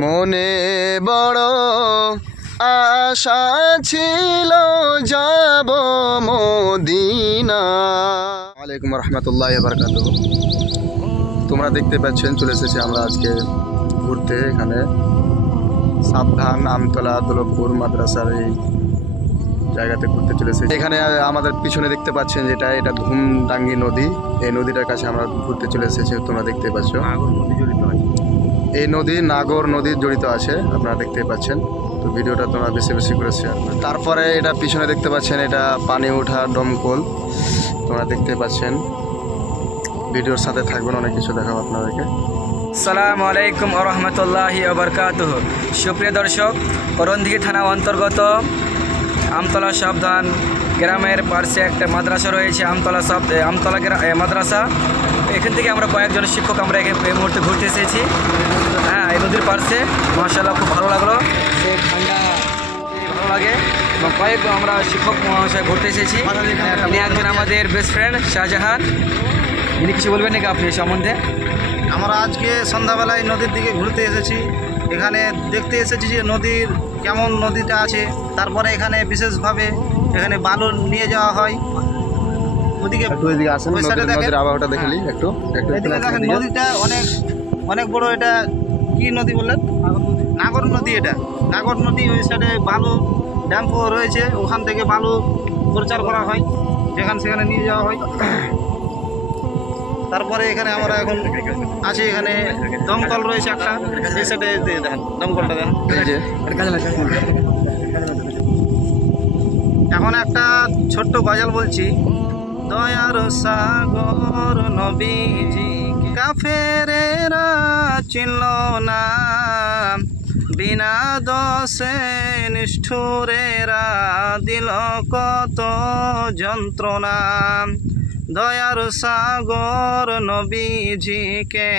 মনে বড় আশা ছিল যাব মদিনা। ওয়ালাইকুম রহমতুল্লাহি ওয়া বারাকাতুহু। তোমরা দেখতে পাচ্ছেন চলে এসেছি আমরা আজকে ঘুরতে এখানে সাবধান আমতলা দৌলতপুর মাদ্রাসার এই জায়গাতে ঘুরতে চলে এসেছি। এখানে আমাদের পিছনে দেখতে পাচ্ছেন যেটা এটা ধুমডাঙ্গি নদী। এই নদীটার কাছে আমরা ঘুরতে চলে এসেছি। তোমরা দেখতে পাচ্ছ এই নদী নাগর নদী জড়িত আছে, আপনারা দেখতে পাচ্ছেন। তো ভিডিওটা তোমরা বেশি বেশি করে শেয়ার করো। তারপরে এটা পিছনে দেখতে পাচ্ছেন এটা পানি ওঠা দমকল, তোমরা দেখতে পাচ্ছেন। ভিডিওর সাথে থাকবেন, অনেক কিছু দেখাবো আপনাদেরকে। আসসালামু আলাইকুম ওয়া রাহমাতুল্লাহি ওয়া বারাকাতুহু। সুপ্রিয় দর্শক, করণদিঘি থানা অন্তর্গত আমতলা সাবধান গ্রামের পাশে একটা মাদ্রাসা রয়েছে, আমতলা মাদ্রাসা। এখান থেকে আমরা কয়েকজন শিক্ষক আমরা এই মুহূর্তে ঘুরতে এসেছি। হ্যাঁ, এই নদীর পাশে মাশাআল্লাহ খুব ভালো লাগলো, ঠান্ডা ভালো লাগে। এবং কয়েকজন আমরা শিক্ষক মহাশয় ঘুরতে এসেছি। ইনি একজন আমাদের বেস্ট ফ্রেন্ড শাহজাহান। ইনি কিছু বলবেন নাকি আপনি এই সম্বন্ধে? আমরা আজকে সন্ধ্যাবেলায় নদীর দিকে ঘুরতে এসেছি। এখানে দেখতে এসেছি যে নদীর কেমন নদীটা আছে। তারপরে এখানে বিশেষভাবে এখানে বালু নিয়ে যাওয়া হয়। ওদিকে আবহাওয়াটা দেখলি একটু দেখেন, নদীটা অনেক বড়। এটা কি নদী বললেন? নাগর নদী। এটা নাগর নদী। ওই সাইডে বালু ড্যাম্পও রয়েছে, ওখান থেকে বালু প্রচার করা হয়, যেখানে সেখানে নিয়ে যাওয়া হয়। তারপরে এখানে আমরা এখন আছি, এখানে দমকল রয়েছে একটা, এই সাইডে দেখেন দমকলটা দেখেন। এখন একটা ছোট্ট গজল বলছি। দয়ার সাগর নবীজি কাফেরেরা চিনল না, বিনা দোষে নিষ্ঠুরেরা দিল কত যন্ত্রণা। দয়ার সাগর নবীজিকে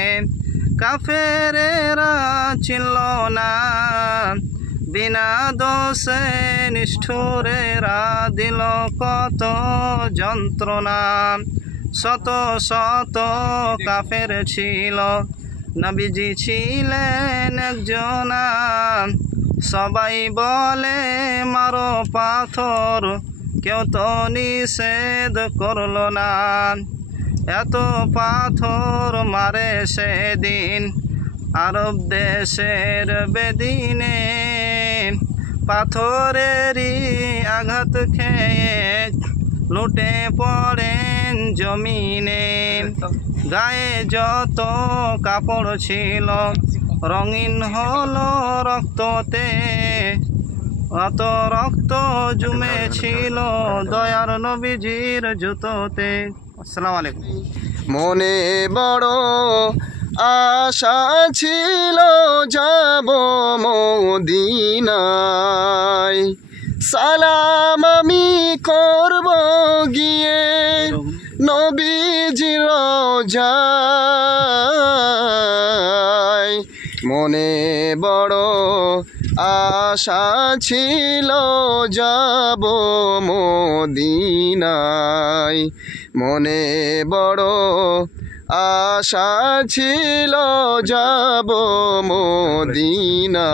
কাফেরেরা চিনল না, বিনা দোষে নিষ্ঠুরেরা দিল কত যন্ত্রণা। শত শত কাফের ছিল, নবীজি ছিলেন একজনা। সবাই বলে মারো পাথর, কেউ তো নিষেধ করল না। এত পাথর মারে সেদিন আরব দেশের বেদিনে, পাথরেরই আঘাত খেয়ে লুটে পড়েন জমিনে। গায়ে যত কাপড় ছিল রঙিন হলো রক্ততে, অত রক্ত জমে ছিল দয়ার নবীজির জুতোতে। আসসালামু আলাইকুম। মনে বড় আশা ছিল যাব মদিনায়, সালাম আমি করব গিয়ে নবীজির রওজায়। মনে বড় আশা ছিল যাব মদিনায়, মনে বড় আশা ছিল যাব মদিনায়।